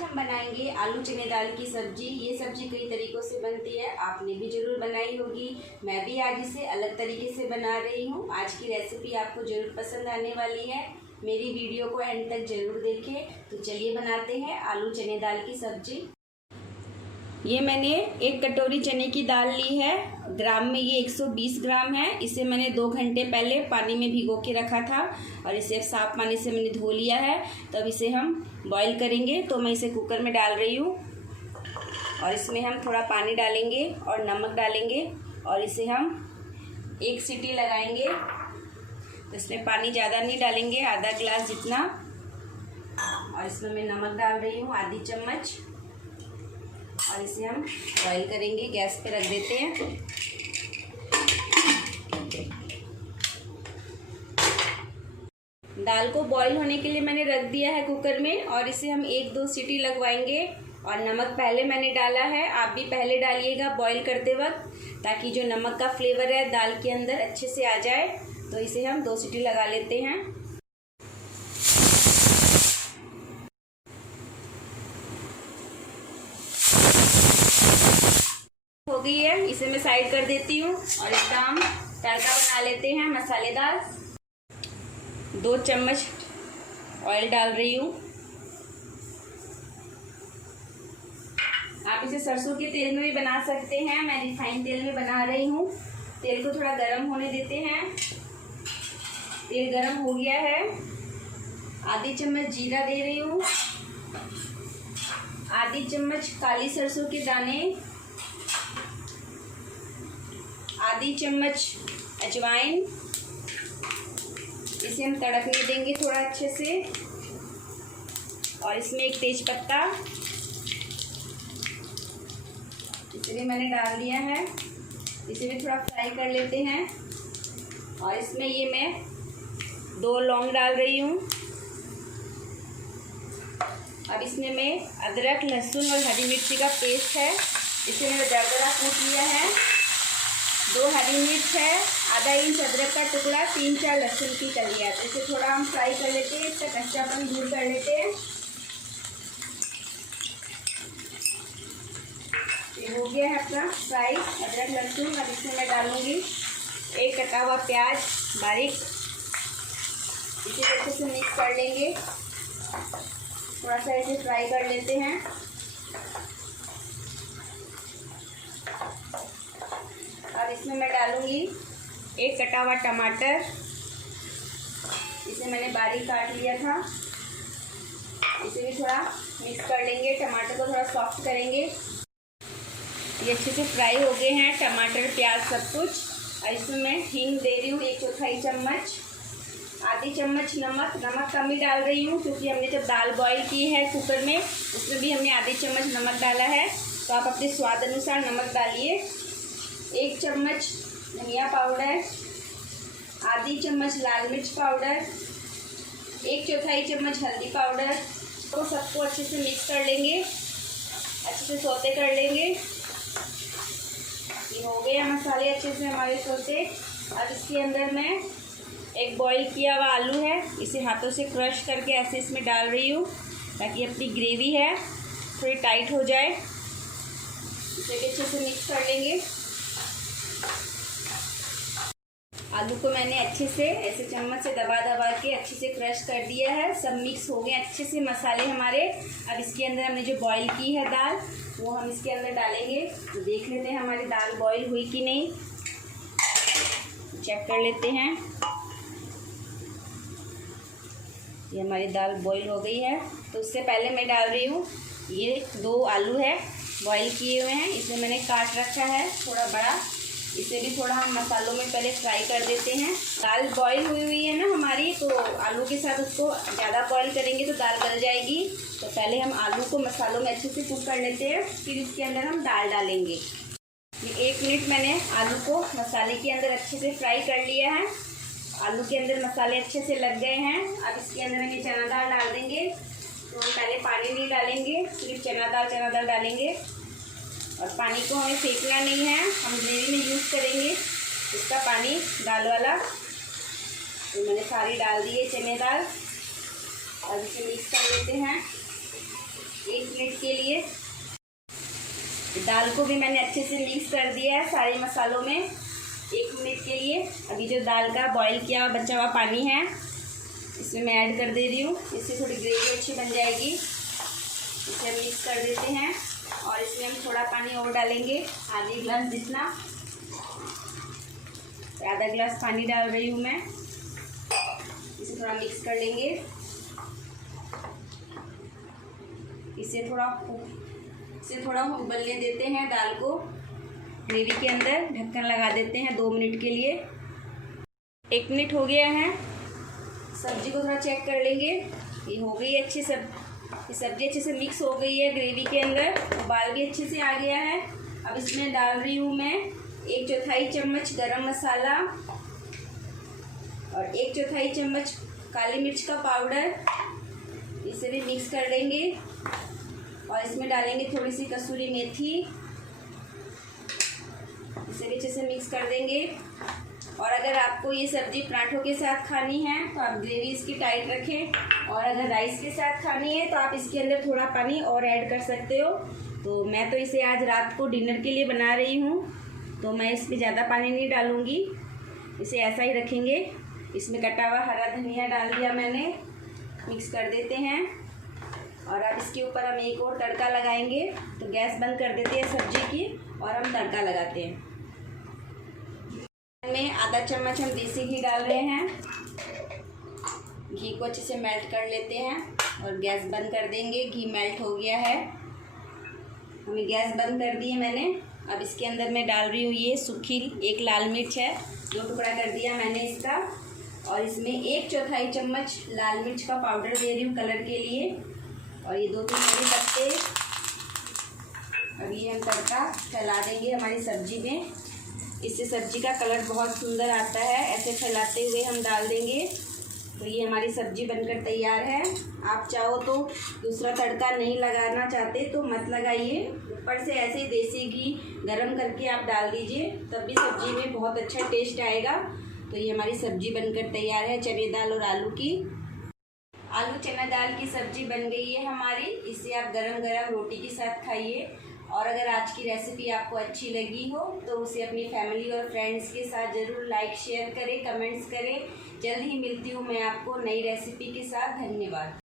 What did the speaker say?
हम बनाएंगे आलू चने दाल की सब्जी। ये सब्जी कई तरीक़ों से बनती है, आपने भी ज़रूर बनाई होगी। मैं भी आज इसे अलग तरीके से बना रही हूँ। आज की रेसिपी आपको ज़रूर पसंद आने वाली है। मेरी वीडियो को एंड तक ज़रूर देखें। तो चलिए बनाते हैं आलू चने दाल की सब्जी। ये मैंने 1 कटोरी चने की दाल ली है। ग्राम में ये 120 ग्राम है। इसे मैंने 2 घंटे पहले पानी में भिगो के रखा था और इसे अब साफ पानी से मैंने धो लिया है। तब इसे हम बॉईल करेंगे। तो मैं इसे कुकर में डाल रही हूँ और इसमें हम थोड़ा पानी डालेंगे और नमक डालेंगे और इसे हम 1 सीटी लगाएंगे। तो इसमें पानी ज़्यादा नहीं डालेंगे, आधा गिलास जितना। और इसमें मैं नमक डाल रही हूँ आधी चम्मच और इसे हम बॉईल करेंगे। गैस पे रख देते हैं। दाल को बॉईल होने के लिए मैंने रख दिया है कुकर में और इसे हम 1-2 सीटी लगवाएंगे। और नमक पहले मैंने डाला है, आप भी पहले डालिएगा बॉईल करते वक्त, ताकि जो नमक का फ्लेवर है दाल के अंदर अच्छे से आ जाए। तो इसे हम 2 सीटी लगा लेते हैं। हो गई है, इसे मैं साइड कर देती हूँ और इसका हम तड़का बना लेते हैं मसालेदार। 2 चम्मच ऑयल डाल रही हूँ। आप इसे सरसों के तेल में भी बना सकते हैं, मैं रिफाइंड तेल में बना रही हूँ। तेल को थोड़ा गर्म होने देते हैं। तेल गर्म हो गया है। आधी चम्मच जीरा दे रही हूँ, आधी चम्मच काली सरसों के दाने, आधी चम्मच अजवाइन। इसे हम तड़कने देंगे थोड़ा अच्छे से। और इसमें 1 तेज पत्ता, इसे भी मैंने डाल दिया है। इसे भी थोड़ा फ्राई कर लेते हैं। और इसमें ये मैं 2 लौंग डाल रही हूँ। अब इसमें मैं अदरक, लहसुन और हरी मिर्ची का पेस्ट है, इसे मैंने दरदरा कूट लिया है। 2 हरी मिर्च है, आधा इंच अदरक का टुकड़ा, 3-4 लहसुन की कलियाँ। तो इसे थोड़ा हम फ्राई कर लेते हैं, इसका कच्चापन दूर कर लेते हैं। ये हो गया है अपना फ्राई अदरक लहसुन। अब इसमें मैं डालूँगी 1 कटा हुआ प्याज बारीक। इसे अच्छे से मिक्स कर लेंगे। थोड़ा सा इसे फ्राई कर लेते हैं। अब इसमें मैं डालूँगी 1 कटा हुआ टमाटर, इसे मैंने बारीक काट लिया था। इसे भी थोड़ा मिक्स कर लेंगे, टमाटर को थोड़ा सॉफ्ट करेंगे। ये अच्छे से फ्राई हो गए हैं टमाटर, प्याज, सब कुछ। और इसमें मैं हींग दे रही हूँ 1/4 चम्मच, आधी चम्मच नमक कम ही डाल रही हूँ, क्योंकि हमने जब दाल बॉईल की है कुकर में, उसमें भी हमने आधी चम्मच नमक डाला है। तो आप अपने स्वाद अनुसार नमक डालिए। 1 चम्मच धनिया पाउडर, आधी चम्मच लाल मिर्च पाउडर, 1/4 चम्मच हल्दी पाउडर। तो सबको अच्छे से मिक्स कर लेंगे, अच्छे से सौते कर लेंगे। ये हो गया मसाले अच्छे से हमारे सौते। अब इसके अंदर मैं एक बॉईल किया हुआ आलू है, इसे हाथों से क्रश करके ऐसे इसमें डाल रही हूँ, ताकि अपनी ग्रेवी है थोड़ी टाइट हो जाए। इसे भी अच्छे से मिक्स कर लेंगे। आलू को मैंने अच्छे से ऐसे चम्मच से दबा दबा के अच्छे से क्रश कर दिया है। सब मिक्स हो गए अच्छे से मसाले हमारे। अब इसके अंदर हमने जो बॉईल की है दाल, वो हम इसके अंदर डालेंगे। तो देख लेते हैं हमारी दाल बॉईल हुई कि नहीं, चेक कर लेते हैं। ये हमारी दाल बॉईल हो गई है। तो उससे पहले मैं डाल रही हूँ, ये 2 आलू है बॉईल किए हुए हैं, इसे मैंने काट रखा है थोड़ा बड़ा। इसे भी थोड़ा हम मसालों में पहले फ्राई कर देते हैं। दाल बॉईल हुई है ना हमारी, तो आलू के साथ उसको ज़्यादा बॉईल करेंगे तो दाल गल जाएगी। तो पहले हम आलू को मसालों में अच्छे से कुक कर लेते हैं, फिर इसके अंदर हम दाल डालेंगे। ये 1 मिनट मैंने आलू को मसाले के अंदर अच्छे से फ्राई कर लिया है। आलू के अंदर मसाले अच्छे से लग गए हैं। अब इसके अंदर हम ये चना दाल डाल देंगे। तो हम पहले पानी नहीं डालेंगे, सिर्फ चना दाल डालेंगे। और पानी को हमें फेंकना नहीं है, हम ग्रेवी में यूज़ करेंगे इसका पानी दाल वाला। तो मैंने सारी डाल दी है चने दाल। अब इसे मिक्स कर लेते हैं। 1 मिनट के लिए। दाल को भी मैंने अच्छे से मिक्स कर दिया है सारे मसालों में 1 मिनट के लिए। अभी जो दाल का बॉईल किया हुआ बचा हुआ पानी है इसमें मैं ऐड कर दे रही हूँ। इससे थोड़ी ग्रेवी अच्छी बन जाएगी। इसे मिक्स कर देते हैं और इसमें हम थोड़ा पानी और डालेंगे, आधे गिलास जितना। आधा गिलास पानी डाल रही हूँ मैं। इसे थोड़ा मिक्स कर लेंगे। इसे थोड़ा उबलने देते हैं दाल को ग्रेवी के अंदर। ढक्कन लगा देते हैं 2 मिनट के लिए। 1 मिनट हो गया है। सब्जी को थोड़ा चेक कर लेंगे। ये हो गई अच्छी ये सब्जी अच्छे से मिक्स हो गई है ग्रेवी के अंदर। उबाल भी अच्छे से आ गया है। अब इसमें डाल रही हूँ मैं 1/4 चम्मच गरम मसाला और 1/4 चम्मच काली मिर्च का पाउडर। इसे भी मिक्स कर लेंगे और इसमें डालेंगे थोड़ी सी कसूरी मेथी। इसे भी अच्छे से मिक्स कर देंगे। और अगर आपको ये सब्ज़ी पराठों के साथ खानी है तो आप ग्रेवी इसकी टाइट रखें, और अगर राइस के साथ खानी है तो आप इसके अंदर थोड़ा पानी और ऐड कर सकते हो। तो मैं तो इसे आज रात को डिनर के लिए बना रही हूँ, तो मैं इसमें ज़्यादा पानी नहीं डालूँगी। इसे ऐसा ही रखेंगे। इसमें कटा हुआ हरा धनिया डाल दिया मैंने। मिक्स कर देते हैं और अब इसके ऊपर हम एक और तड़का लगाएंगे। तो गैस बंद कर देते हैं सब्जी की और हम तड़का लगाते हैं। में आधा चम्मच हम देसी घी डाल रहे हैं। घी को अच्छे से मेल्ट कर लेते हैं और गैस बंद कर देंगे। घी मेल्ट हो गया है। हमें गैस बंद कर दी है मैंने। अब इसके अंदर मैं डाल रही हूँ ये सूखी 1 लाल मिर्च है, 2 टुकड़ा कर दिया मैंने इसका। और इसमें 1/4 चम्मच लाल मिर्च का पाउडर दे रही हूँ कलर के लिए। और ये 2-3 हरे पत्ते। अब ये हम तड़का फैला देंगे हमारी सब्जी में। इससे सब्जी का कलर बहुत सुंदर आता है। ऐसे फैलाते हुए हम डाल देंगे। तो ये हमारी सब्जी बनकर तैयार है। आप चाहो तो दूसरा तड़का नहीं लगाना चाहते तो मत लगाइए। ऊपर से ऐसे देसी घी गरम करके आप डाल दीजिए, तब भी सब्जी में बहुत अच्छा टेस्ट आएगा। तो ये हमारी सब्जी बनकर तैयार है चने दाल और आलू की। आलू चना दाल की सब्जी बन गई है हमारी। इसे आप गरम गरम रोटी के साथ खाइए। और अगर आज की रेसिपी आपको अच्छी लगी हो तो उसे अपनी फैमिली और फ्रेंड्स के साथ ज़रूर लाइक शेयर करें, कमेंट्स करें। जल्द ही मिलती हूँ मैं आपको नई रेसिपी के साथ। धन्यवाद।